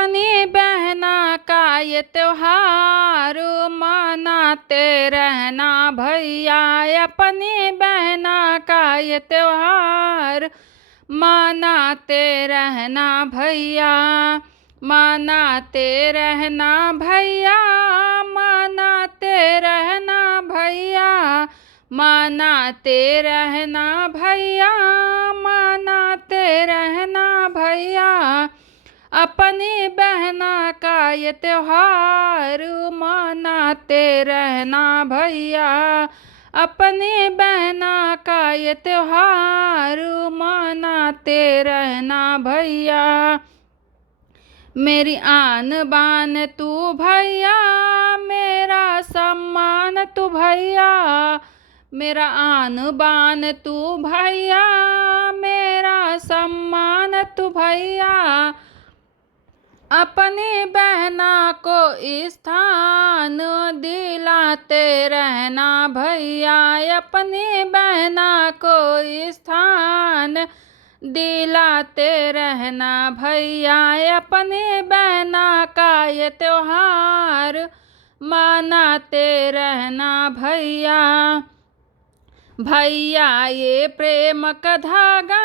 अपनी बहना का ये त्योहार मनाते रहना भैया। अपनी बहना का ये त्योहार मनाते रहना भैया। मनाते रहना भैया, मनाते रहना भैया, मनाते रहना भैया, मनाते रहना भैया। अपनी बहना का ये त्योहार मनाते रहना भैया। अपनी बहना का ये त्योहार मनाते रहना भैया। मेरी आन बान तू भैया, मेरा सम्मान तू भैया। मेरा आन बान तू भैया, मेरा सम्मान तू भैया। अपनी बहना को स्थान दिलाते रहना भैया। अपनी बहना को स्थान दिलाते रहना भैया। अपनी बहना का ये त्योहार मनाते रहना भैया। भैया ये प्रेम का धागा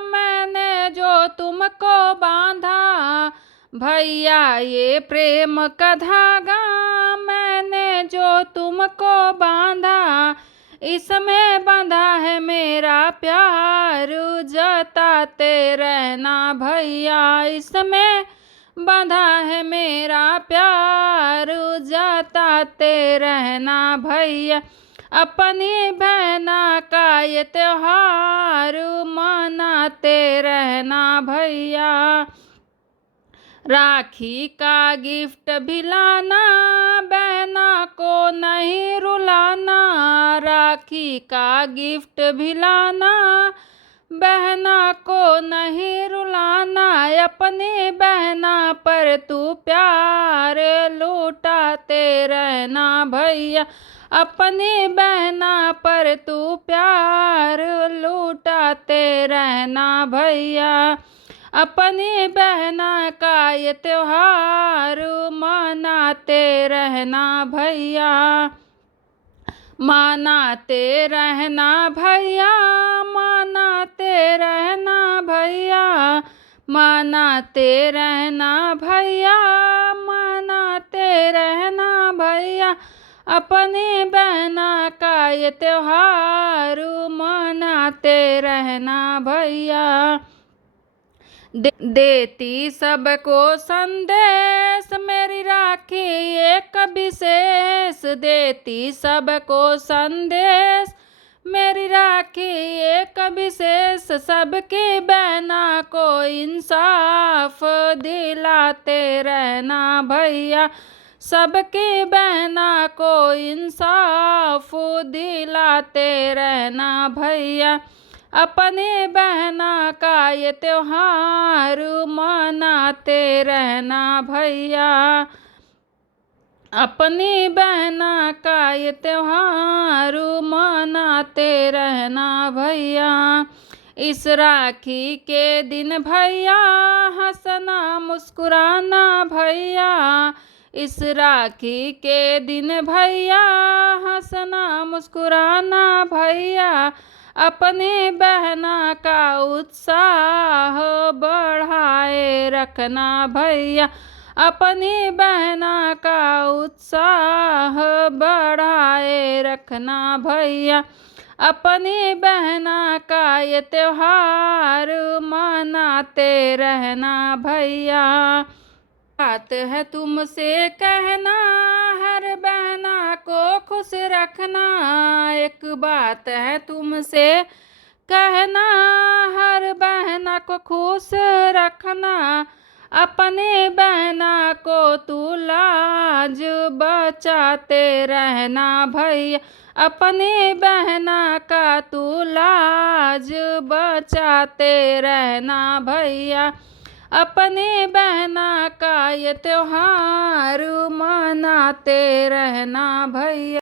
मैंने जो तुमको बांधा। भैया ये प्रेम का धागा मैंने जो तुमको बांधा। इसमें बंधा है मेरा प्यार जताते रहना भैया। इसमें बंधा है मेरा प्यार जताते रहना भैया। अपनी बहना का ये त्योहार मनाते रहना भैया। राखी का गिफ्ट भी लाना, बहना को नहीं रुलाना। राखी का गिफ्ट भी लाना, बहना को नहीं रुलाना। अपनी बहना पर तू प्यार लुटाते रहना भैया। अपनी बहना पर तू प्यार लुटाते रहना भैया। अपनी बहना का ये त्योहार मनाते रहना भैया। मनाते रहना भैया, मनाते रहना भैया, मनाते रहना भैया, मनाते रहना भैया। अपनी बहना का ये त्योहार मनाते रहना भैया। देती सबको संदेश मेरी राखी एक विशेष। देती सबको संदेश मेरी राखी एक विशेष। सबकी बहना को इंसाफ दिलाते रहना भैया। सबकी बहना को इंसाफ दिलाते रहना भैया। अपनी बहना का ये त्योहार मनाते रहना भैया। अपनी बहना का ये त्योहार मनाते रहना भैया। इस राखी के दिन भैया हंसना मुस्कुराना भैया। इस राखी के दिन भैया हंसना मुस्कुराना भैया। अपनी बहना का उत्साह बढ़ाए रखना भैया। अपनी बहना का उत्साह बढ़ाए रखना भैया। अपनी बहना का ये त्योहार मनाते रहना भैया। बात है तुमसे कहना हर बहना को खुश रखना। एक बात है तुमसे कहना हर बहना को खुश रखना। अपनी बहना को तू लाज बचाते रहना भैया। अपनी बहना का तू लाज बचाते रहना भैया। अपनी बहना का ये त्योहार मनाते रहना भैया।